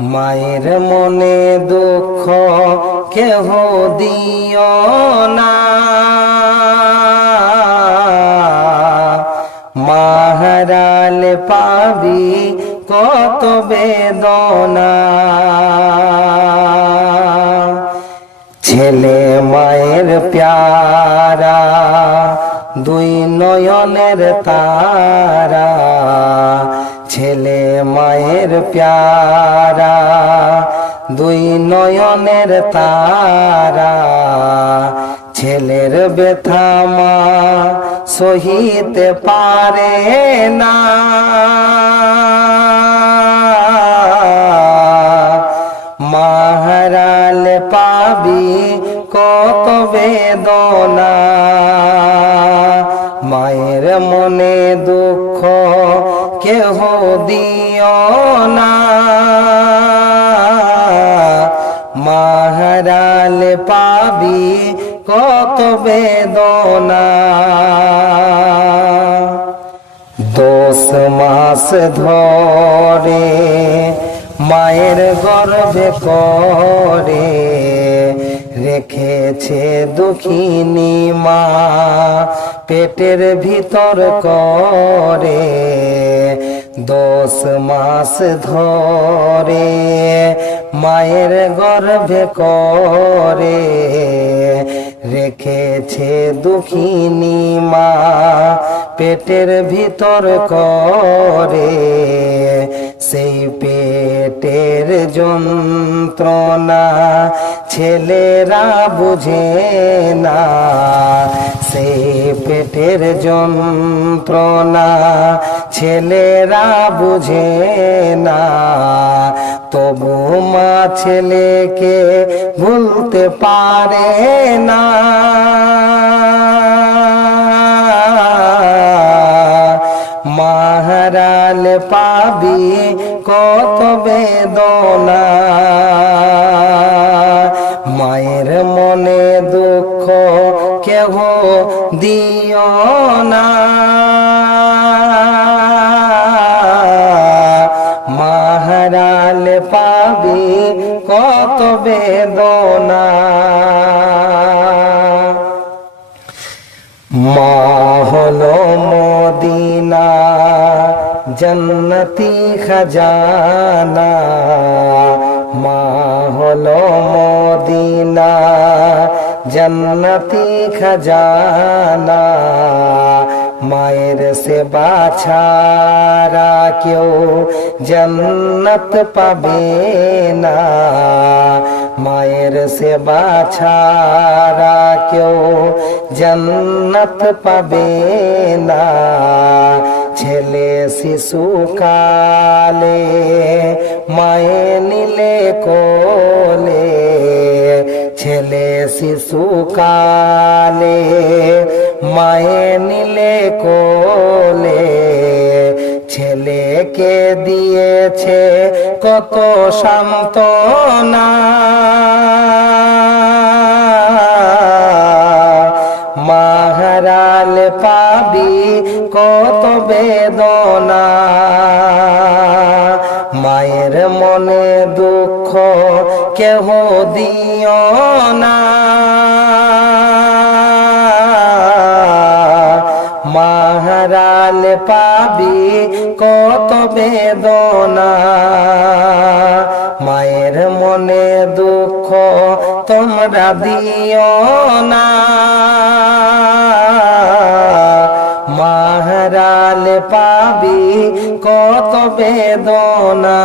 মায়ের মনে দুঃখ কেহ দিও না। মাহারালে পাবি কত বেদনা। ছেলে মায়ের প্যারা, দুই নয়নের তারা। ছেলে মায়ের প্যারা, দুই নয়নের তারা। ছেলের ব্যথা মা সহিতে পারে না। মাহারাল পাবি কত বেদনা। মায়ের মনে দুঃখ কেহ দিও না। মাহারাল পাবি কত বেদনা। দোষ মাস ধরে মায়ের গর্বে করে রেখেছে দুঃখিনী মা পেটের ভিতর করে দশ মাস ধরে মায়ের গর্ভে করে রেখেছে দুঃখিনী মা পেটের ভিতর করে। সেই পেটের যন্ত্রণা ছেলেরা বুঝে না। সেই পেটের যন্ত্রণা ছেলেরা বুঝে না, তবু মা ছেলেকে ভুলতে পারে না। মাহারাল পাবি কত বেদনা, মায়ের মনে দুঃখ কেহ দিও না। বেদনা। মা হলো মদিনা, জন্নতি খজানা। মা হলো মদিনা, জন্নতি খজানা। মায়ের সে বাছারা কেউ জন্নত পাবে না। মায়ের সে বাছারা কেউ জন্নত পাবে না। ছেলে শিশু কালে মায়ে নিলে কোলে। ছেলে শিশু কালে মায়ে নিলে কোলে। ছেলেকে দিয়েছে কত সান্ত্বনা মাহারাল পাবি কত বেদনা। মায়ের মনে দুঃখ কেহ দিও না। মাহারাল পাবি কত বেদনা। মায়ের মনে দুঃখ তোমরা দিও না। মাহারাল পাবি কত বেদনা।